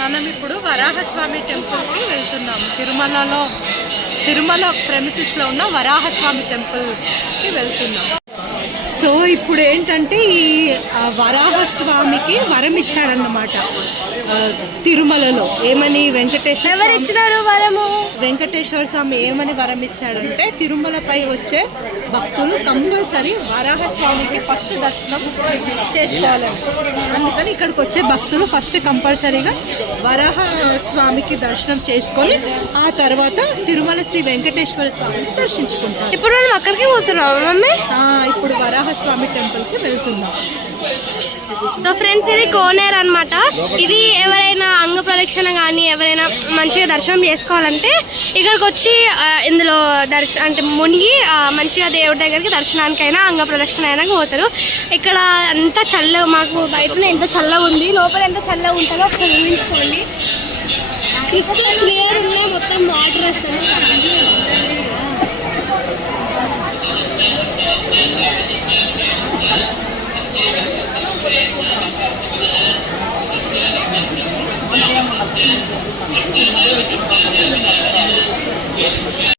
మనం ఇప్పుడు వరాహస్వామి టెంపుల్ కి వెళ్తున్నాం. తిరుమల ప్రెమిసెస్ లో ఉన్న వరాహస్వామి టెంపుల్ కి వెళ్తున్నాం. సో ఇప్పుడు ఏంటంటే ఈ వరాహస్వామికి వరం ఇచ్చాడన్నమాట తిరుమలలో. ఏమని వెంకటేశ్వర స్వామి ఏమని వరం ఇచ్చాడంటే, తిరుమలపై వచ్చే భక్తులు కంపల్సరీ వరాహస్వామికి ఫస్ట్ దర్శనం చేసుకోవాలని. అందుకని ఇక్కడికి వచ్చే భక్తులు ఫస్ట్ కంపల్సరీగా వరాహస్వామికి దర్శనం చేసుకొని ఆ తర్వాత తిరుమల శ్రీ వెంకటేశ్వర స్వామిని దర్శించుకుంటారు. ఇప్పుడు మనం అక్కడికి పోతున్నాం మమ్మీ. ఇప్పుడు వరాహస్వామి టెంపుల్ కి వెళ్తున్నాం. సో ఫ్రెండ్స్, ఇది కోనేరు అనమాట. ఇది ఎవరైనా అంగ ప్రదక్షిణ కానీ ఎవరైనా మంచిగా దర్శనం చేసుకోవాలంటే ఇక్కడికి వచ్చి ఇందులో అంటే మునిగి మంచిగా దేవుడి దగ్గరికి దర్శనానికైనా అంగ ప్రదక్షిణ అయినా పోతారు. ఇక్కడ అంత చల్ల, మాకు బయటనే ఎంత చల్లగా ఉంది, లోపల ఎంత చల్లగా ఉంటుందో ఒకసారి ఊహించుకోండి. క్లియర్ ఉన్నా మొత్తం వాటర్ వస్తుంది.